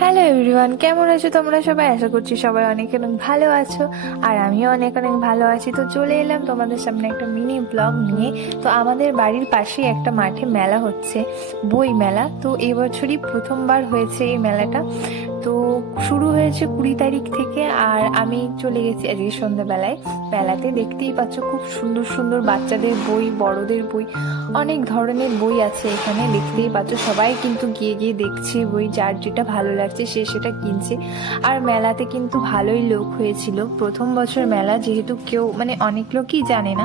Hello everyone, কেমন আছো তোমরা সবাই? আশা করছি সবাই অনেক অনেক ভালো আছো, আর আমিও অনেক অনেক ভালো আছি। তো চলে এলাম তোমাদের সামনে একটা মিনি ব্লগ নিয়ে। তো আমাদের বাড়ির পাশেই একটা মাঠে মেলা হচ্ছে, বই মেলা। তো এই বছরই প্রথমবার হয়েছে এই মেলাটা। তো শুরু হয়েছে 20 তারিখ থেকে, আর আমি চলে গেছি আজকে সন্ধ্যেবেলায় মেলাতে। দেখতেই পাচ্ছ খুব সুন্দর সুন্দর বাচ্চাদের বই, বড়দের বই, অনেক ধরনের বই আছে এখানে। দেখতেই পাচ্ছ সবাই কিন্তু গিয়ে গিয়ে দেখছে বই, যার যেটা ভালো লাগছে সে সেটা কিনছে। আর মেলাতে কিন্তু ভালোই লোক হয়েছিল, প্রথম বছর মেলা যেহেতু কেউ অনেক লোকই জানে না,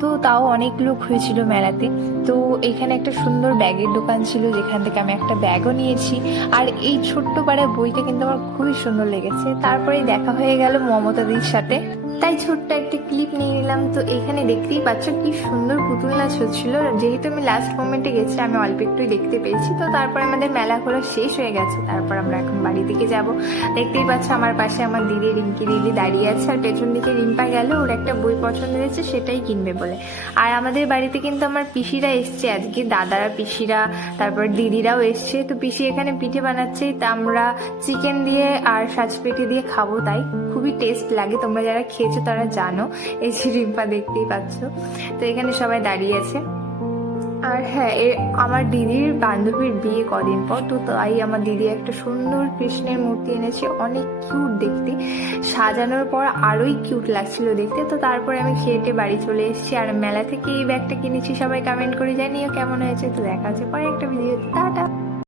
তো তাও অনেক লোক হয়েছিল মেলাতে। তো এখানে একটা সুন্দর ব্যাগের দোকান ছিল, যেখান থেকে আমি একটা ব্যাগও নিয়েছি। আর এই ছোট্ট পাড়া বইটা কিন্তু আমার খুবই সুন্দর লেগেছে। তারপরে দেখা হয়ে গেল মমতাদির সাথে, তাই ছোট্ট একটা ক্লিপ নিয়ে নিলাম। তো এখানে দেখতেই পাচ্ছ কি সুন্দর পুতুল নাচ হচ্ছিল। যেহেতু আমি লাস্ট মোমেন্টে গেছি, আমি অল্প একটুই দেখতে পেয়েছি। তো তারপর আমাদের মেলা ঘোরা শেষ হয়ে গেছে, তারপর আমরা এখন বাড়ি দিকে যাব। দেখতেই পাচ্ছ আমার পাশে আমার দিদি, রিঙ্কি দিদি দাঁড়িয়ে আছে, আর পেছন দিকে রিম্পা গেল, ওর একটা বই পছন্দ হয়েছে সেটাই কিনবে বলে। আর আমাদের বাড়িতে কিন্তু আমার পিসিরা এসছে আজকে, দাদারা, পিসিরা, তারপর দিদিরাও এসছে। তো পিসি এখানে পিঠে বানাচ্ছে, তা আমরা চিকেন দিয়ে আর সাজপেটি দিয়ে খাবো, তাই খুবই টেস্ট লাগে। তোমরা যারা খেয়েছো তারা জানো। এই যে রিম্পা দেখতেই পাচ্ছ। তো এখানে সবাই দাঁড়িয়ে আছে। আর হ্যাঁ, আমার দিদির বান্ধবীর বিয়ে কদিন পর, তো তাই আমার দিদি একটা সুন্দর কৃষ্ণের মূর্তি এনেছে, অনেক কিউট দেখতে। সাজানোর পর আরোই কিউট লাগছিল দেখতে। তো তারপরে আমি খেয়েটে বাড়ি চলে এসেছি, আর মেলা থেকে এই ব্যাগটা কিনেছি। সবাই কমেন্ট করে জানিও কেমন হয়েছে। তো দেখা হচ্ছে পরে একটা ভিডিও। টাটা।